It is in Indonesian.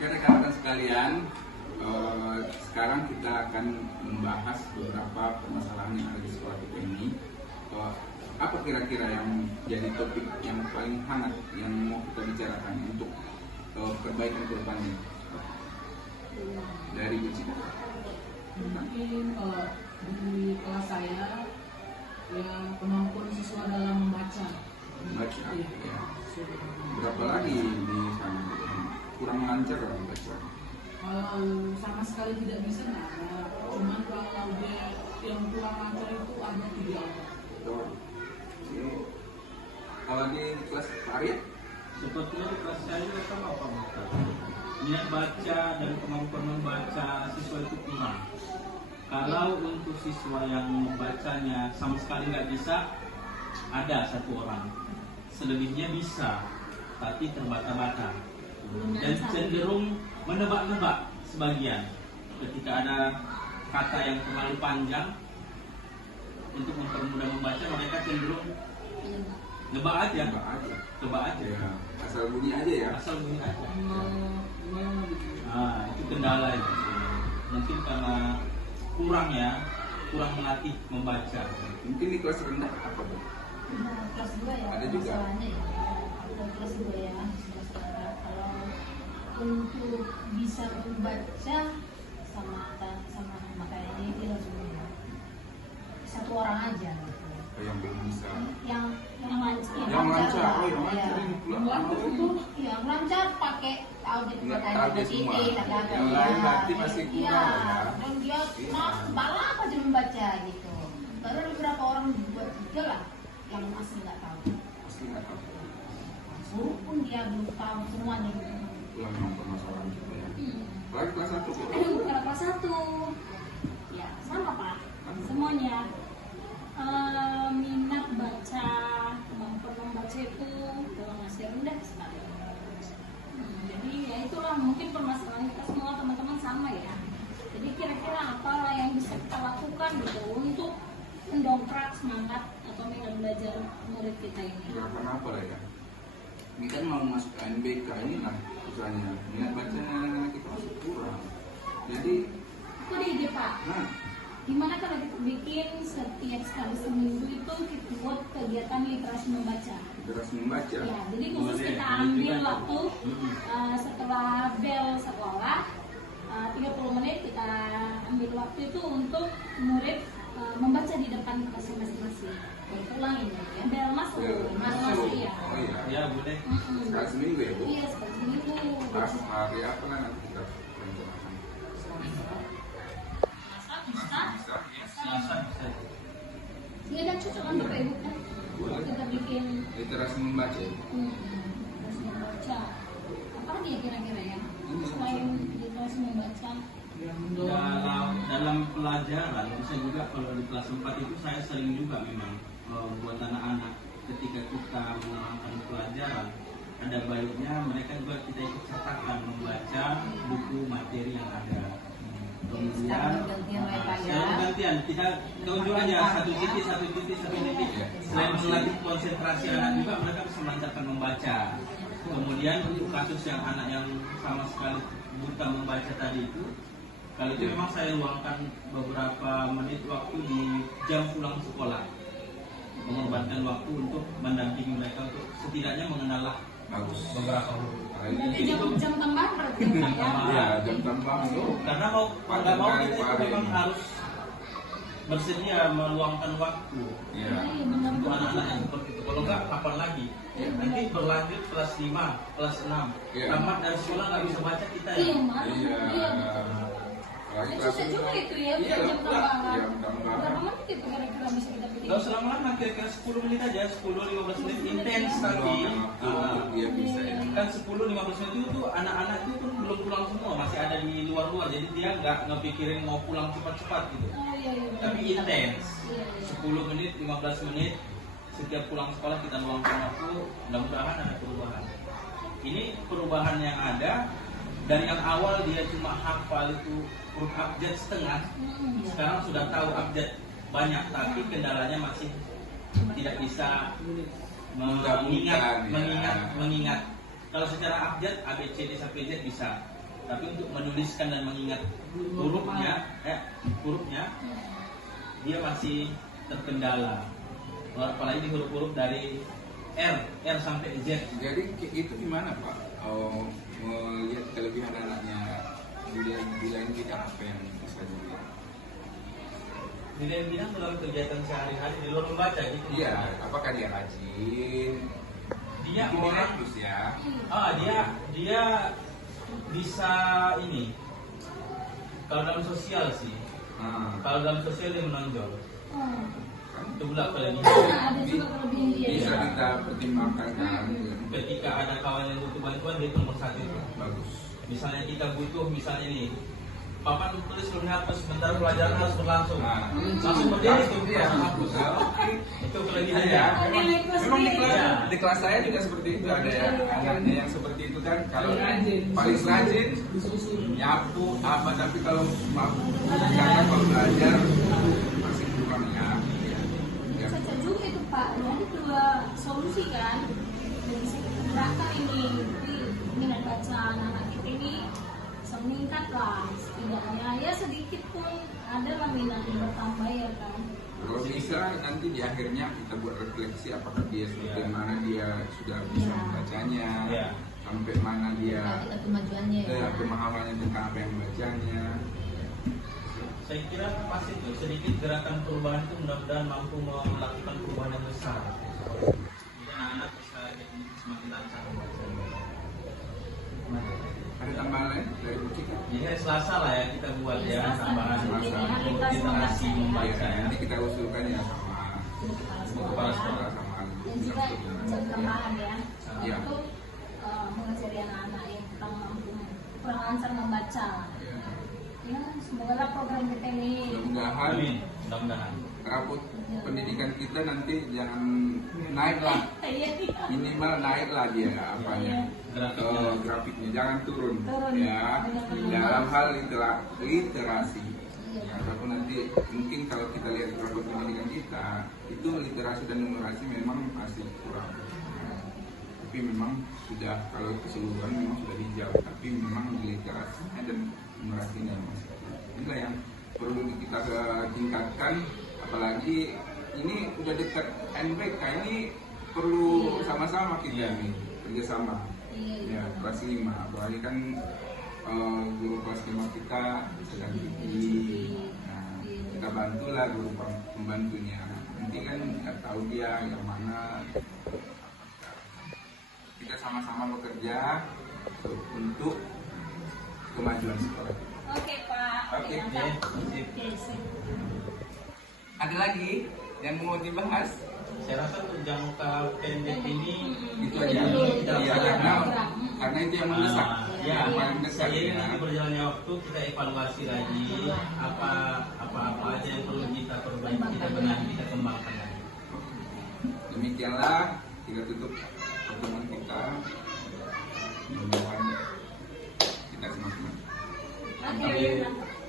Oke rekan-rekan sekalian, sekarang kita akan membahas beberapa permasalahan yang ada di sekolah kita ini. Apa kira-kira yang jadi topik yang paling hangat yang mau kita bicarakan untuk perbaikan ke depannya? Dari Bu Cika. Mungkin di kelas saya yang kemampuan siswa dalam membaca. Ya. Berapa lagi di sana kurang lancar dalam membaca? Kalau sama sekali tidak bisa, nah, cuman kalau dia yang kurang lancar itu ada 3 orang. Kalau di kelas Arya? Sebetulnya di kelas saya juga sama Pak Mukhtar. Minat baca dan kemampuan membaca siswa itu kurang. Kalau untuk siswa yang membacanya sama sekali nggak bisa, ada 1 orang. Selebihnya bisa, tapi terbata-bata dan cenderung menebak-nebak sebagian. Ketika ada kata yang terlalu panjang, untuk mempermudah membaca mereka cenderung nebak aja. Ya. Asal bunyi aja ya. Nah, itu kendala itu. Mungkin karena kurang melatih membaca. Mungkin di kelas rendah apa Bu? Kelas 2 ya. Ada juga. Masalahnya ya. Ada kelas 2 ya. Kalau untuk bisa membaca sama kayak ini dia langsung 1 orang aja. Yang belum bisa. Yang lancar. Yang lancar. lah. Oh, yang lancar Ya. ini pula. Yang lancar pakai Target semua. kata-kata. Yang lain berarti masih kurang Iya. ya. Dan dia balap aja membaca gitu. Baru ada beberapa orang 2-3 lah yang masih nggak tahu. Pasti nggak tahu. Suruh pun dia belum tahu semuanya gitu. Itulah memang permasalahan kita ya. Lagi kelas 1 Bu. Kalau kelas 1 ya sama Pak, semuanya minat baca, kemampuan membaca itu masih rendah sekali. Jadi ya itulah mungkin permasalahan kita semua teman-teman sama ya. Jadi kira-kira apa yang bisa kita lakukan gitu untuk mendongkrak semangat atau minat belajar murid kita ini. Gerakan apa lah ya? Ini kan mau masuk ke NBK ini lah misalnya. Minat bacanya kita masih kurang. Jadi, Itu dia ide Pak. Gimana kalau kita bikin setiap sekali seminggu itu kita buat kegiatan literasi membaca. terus membaca. Ya, jadi khusus kita ambil waktu setelah bel sekolah 30 menit kita ambil waktu itu untuk murid membaca di depan kelas masing-masing. Ulang ini ya. Bel masuk, masuk ya. Oh iya. Ya boleh. Sekali seminggu ya Bu? Iya, sekali seminggu. Pas hari apa lah nanti kita rencanakan? Bisa. Selasa bisa. Ya dan cocok kan Bapak Ibu kan? Boleh. Kita bikin Literasi membaca ya? literasi membaca. Apa lagi ya kira-kira ya? Selain literasi membaca. Dalam pelajaran bisa juga kalau di kelas 4 itu saya sering juga memang buat anak-anak ketika kita mengamalkan pelajaran ada baiknya mereka juga kita ikut catatkan membaca buku materi yang ada. Kemudian gantian kita tunjuk aja satu titik. Selain melatih konsentrasi anak juga mereka bisa melancarkan membaca. Kemudian untuk kasus yang anak yang sama sekali buta membaca tadi itu, kali itu memang saya luangkan beberapa menit waktu di jam pulang sekolah, mengorbankan waktu untuk mendampingi mereka untuk setidaknya mengenal beberapa huruf. Berarti jam tambahan berarti Pak ya? Iya, jam tambahan itu. Karena mau nggak mau kita itu memang harus bersedia meluangkan waktu Iya. untuk anak-anak yang seperti itu. Kalau nggak, kapan lagi? Nanti berlanjut kelas 5, kelas 6, Iya. tamat dari sekolah nggak bisa baca kita Iya, ya. Mak. Iya. Iya. Lagi Ya, kelas susah juga itu ya, Iya, jam tambahan. jam tambahan. Berapa menit itu kira-kira bisa kita bikin? Kalau selama-lama kira-kira 10 menit aja, 10-15 menit intens tapi Dia bisa ya. kan 10-15 menit itu anak-anak itu pun belum pulang semua, masih ada di luar-luar, jadi dia nggak ngepikirin mau pulang cepat-cepat gitu. Oh iya, iya. Tapi intens, Iya, iya. 10 menit, 15 menit setiap pulang sekolah kita luangkan waktu, mudah-mudahan ada perubahan. Ini perubahan yang ada dari yang awal dia cuma hafal itu huruf abjad setengah, sekarang sudah tahu abjad banyak, tapi kendalanya masih tidak bisa mengingat. Kalau secara abjad A B C D sampai Z bisa, Tapi untuk menuliskan dan mengingat hurufnya dia masih terkendala. Apalagi di huruf-huruf dari R sampai Z. Jadi itu gimana Pak? Melihat kelebihan anaknya di lain bidang apa yang bisa dilihat? Di lain bidang dalam kegiatan sehari-hari di luar membaca gitu. Iya, apakah dia rajin? Dia Mungkin dia orang bagus ya. dia bisa ini. Kalau dalam sosial sih. Kalau dalam sosial dia menonjol. Itu pula kelebihan. Ada juga kelebihan dia. Bisa kita pertimbangkan kan. Ketika ada kawan yang butuh bantuan dia nomor 1 itu. Bagus. Misalnya kita butuh misalnya ini papan tulis belum dihapus, sementara pelajaran harus berlangsung. Langsung berdiri itu dia hapus. Itu kelebihan ya. Memang di kelas saya juga seperti itu, ada ya anaknya yang seperti itu kan, kalau paling rajin nyapu apa, tapi kalau mampu karena kalau belajar masih kurang ya. Cocok juga itu Pak. Jadi dua solusi kan. Jadi bisa kita gerakkan ini. Jadi minat baca anak kita ini bisa meningkat lah. Setidaknya ya sedikit pun ada lah minat yang bertambah ya kan. Kalau bisa nanti di akhirnya kita buat refleksi apakah dia sampai mana dia sudah bisa membacanya, sampai mana dia Kita kemajuannya ya. pemahamannya tentang apa yang membacanya. Saya kira pasti itu sedikit gerakan perubahan itu mudah-mudahan mampu melakukan perubahan yang besar. Jadi anak-anak bisa jadi semakin lancar membaca. Ada tambahan lain dari Bu Cika? Jadi hari Selasa lah ya kita buat ya Selasa. tambahan Jadi untuk hari kelas literasi membaca. membaca ya. Nanti kita usulkan ya sama kepala sekolah sama Dan juga jam tambahan ya. Iya. Untuk mengajari anak-anak yang kurang mampu, kurang lancar membaca. Ya, semoga lah program kita ini. Mudah-mudahan Amin. Mudah-mudahan. rapot pendidikan kita nanti jangan naik lah, Iya, minimal naik lah dia apanya, grafiknya jangan turun, Turun. ya Benar-benar. dalam hal literasi. Ya, tapi nanti mungkin kalau kita lihat rapot pendidikan kita itu literasi dan numerasi memang masih kurang. Tapi memang sudah, kalau keseluruhan memang sudah hijau, tapi memang literasinya dan numerasinya masih kurang. Inilah yang perlu kita tingkatkan, apalagi ini udah dekat NBK, ini perlu sama-sama kita nih kerjasama. Ya, kelas 5, apalagi kan guru kelas 5 kita sedang tinggi. Nah, kita bantulah guru pembantunya. Nanti kan nggak tahu dia yang mana. Kita sama-sama bekerja untuk kemajuan sekolah. Oke Pak. Oke, mantap. sip. Oke, sip. Ada lagi yang mau dibahas? Saya rasa untuk jangka pendek ini Itu aja. Iya, karena itu yang mendesak. Ya, Yang paling mendesak. seiring Ya. nanti berjalannya waktu kita evaluasi lagi apa aja yang perlu kita perbaiki, kita benahi, kita kembangkan lagi. Demikianlah kita tutup pertemuan kita. Mudah-mudahan kita semakin Oke, mantap.